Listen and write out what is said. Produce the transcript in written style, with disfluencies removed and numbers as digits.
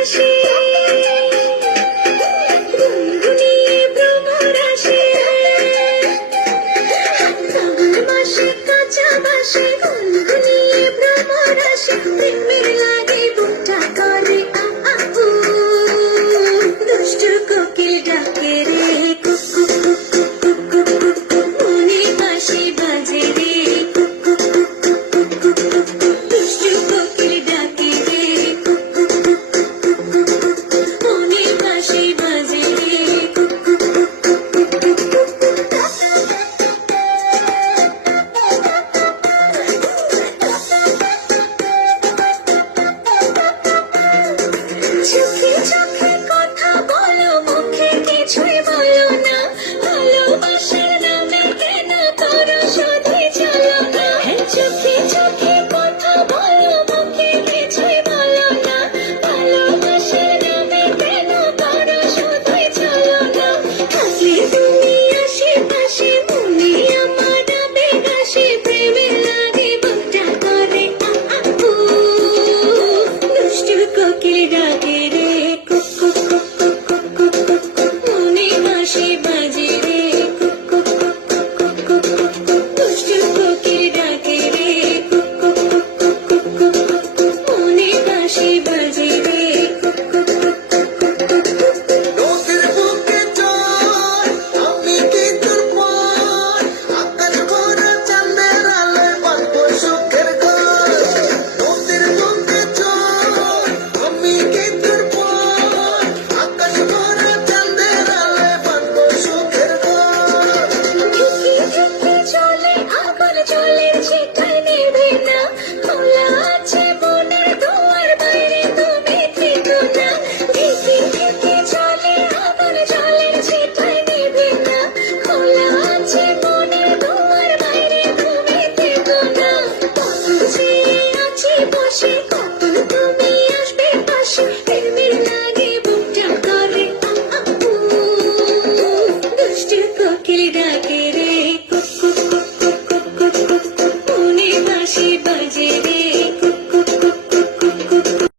আসে, গুনগুনিয়ে ভ্রমর আসে, শ্রাবণ মাসে কাঁচা বাসে গুনগুনিয়ে ভ্রমর আসে, প্রেমের লাগে বুকটা করে আ আ উ, দুষ্টু কোকিল ডাকে রে কুকু কুকু কুকু কুকু, মনে বাঁশি বাজে রে কুকু কুকু কুকু কুকু, দুষ্টু কোকিল ডাকে রে কুকু কুকু কুকু কুকু, মনে বাঁশি বাজে রে কুকু কুকু কুকু কুকু। চোখে চোখে কথা বলো, মুখে কিছুই বলো না, ভালোবাসার নামে কেন করো